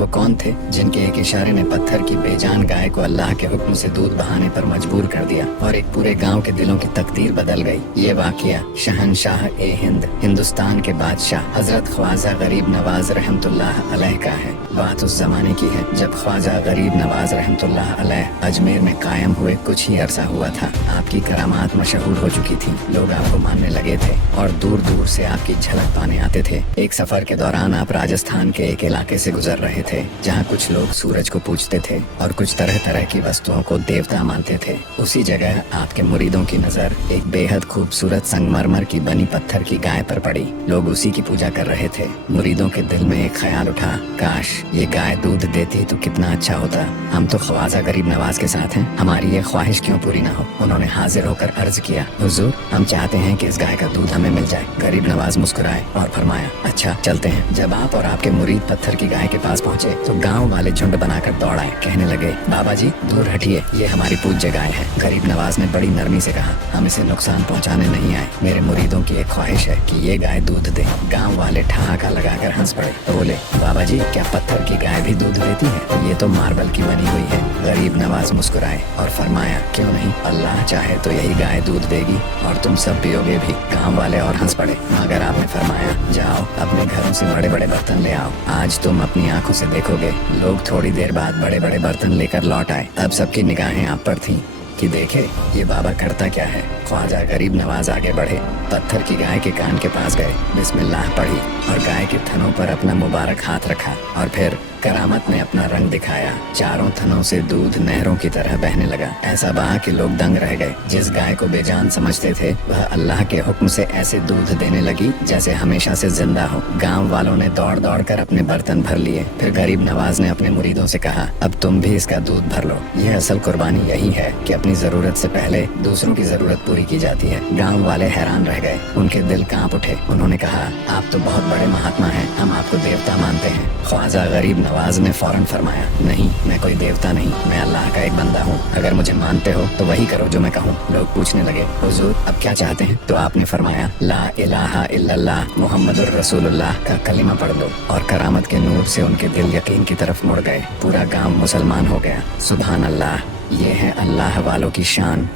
वो कौन थे जिनके एक इशारे ने पत्थर की बेजान गाय को अल्लाह के हुक्म से दूध बहाने पर मजबूर कर दिया और एक पूरे गांव के दिलों की तकदीर बदल गई। ये वाकया शहनशाह ए हिंद, हिंदुस्तान के बादशाह हजरत ख्वाजा गरीब नवाज रहमतुल्लाह अलैह का है। बात उस जमाने की है जब ख्वाजा गरीब नवाज रहमतुल्लाह अलैह अजमेर में कायम हुए कुछ ही अरसा हुआ था। आपकी करामात मशहूर हो चुकी थी, लोग आपको मानने लगे थे और दूर दूर से आपकी झलक पाने आते थे। एक सफर के दौरान आप राजस्थान के एक इलाके से गुजर रहे थे जहाँ कुछ लोग सूरज को पूजते थे और कुछ तरह तरह की वस्तुओं को देवता मानते थे। उसी जगह आपके मुरीदों की नजर एक बेहद खूबसूरत संगमरमर की बनी पत्थर की गाय पर पड़ी। लोग उसी की पूजा कर रहे थे। मुरीदों के दिल में एक ख्याल उठा, काश ये गाय दूध देती तो कितना अच्छा होता। हम तो ख्वाजा गरीब नवाज के साथ हैं, हमारी ये ख्वाहिश क्यों पूरी ना हो। उन्होंने हाजिर होकर अर्ज किया, हुजूर हम चाहते हैं कि इस गाय का दूध हमें मिल जाए। गरीब नवाज मुस्कुराए और फरमाया, अच्छा चलते हैं। जब आप और आपके मुरीद पत्थर की गाय के पास पहुँचे तो गाँव वाले झुंड बनाकर दौड़ आए। कहने लगे, बाबा जी दूर हटिए, ये हमारी पूज्य गाय है। गरीब नवाज ने बड़ी नरमी से कहा, हम इसे नुकसान पहुँचाने नहीं आए, मेरे मुरीदों की एक ख्वाहिश है कि ये गाय दूध दे। गाँव वाले ठहाका लगाकर हंस पड़े, बोले, बाबा जी क्या पत्थर की गाय भी दूध देती है? ये तो मार्बल की बनी हुई है। गरीब नवाज मुस्कुराए और फरमाया, क्यों नहीं, अल्लाह चाहे तो यही गाय दूध देगी और तुम सब पियोगे भी। गाँव वाले और हंस पड़े, मगर आपने फरमाया, जाओ अपने घरों से बड़े बड़े बर्तन ले आओ, आज तुम अपनी आंखों से देखोगे। लोग थोड़ी देर बाद बड़े बड़े बर्तन लेकर लौट आए। अब सबकी निगाहें आप पर थीं कि देखे ये बाबा करता क्या है। ख्वाजा गरीब नवाज आगे बढ़े, पत्थर की गाय के कान के पास गए, बिस्मिल्लाह पढ़ी और गाय के थनों पर अपना मुबारक हाथ रखा और फिर करामत ने अपना रंग दिखाया। चारों थनों से दूध नहरों की तरह बहने लगा। ऐसा बहा कि लोग दंग रह गए। जिस गाय को बेजान समझते थे वह अल्लाह के हुक्म से ऐसे दूध देने लगी जैसे हमेशा से जिंदा हो। गांव वालों ने दौड़ दौड़ कर अपने बर्तन भर लिए। फिर गरीब नवाज ने अपने मुरीदों से कहा, अब तुम भी इसका दूध भर लो। यह असल कुर्बानी यही है कि अपनी जरूरत से पहले दूसरों की जरूरत पूरी की जाती है। गाँव वाले हैरान रह गए, उनके दिल कांप उठे। उन्होंने कहा, आप तो बहुत बड़े महात्मा हैं, हम आपको देवता मानते हैं। ख्वाजा गरीब नवाज ने फौरन फरमाया, नहीं मैं कोई देवता नहीं, मैं अल्लाह का एक बंदा हूँ। अगर मुझे मानते हो तो वही करो जो मैं कहूँ। लोग पूछने लगे, हुजूर अब क्या चाहते हैं? तो आपने फरमाया, ला इलाहा इल्लल्लाह मुहम्मदुर रसूलुल्लाह का कलिमा पढ़ लो। और करामत के नूर से उनके दिल यकीन की तरफ मुड़ गए। पूरा गाँव मुसलमान हो गया। सुभान अल्लाह, ये है अल्लाह वालों की शान।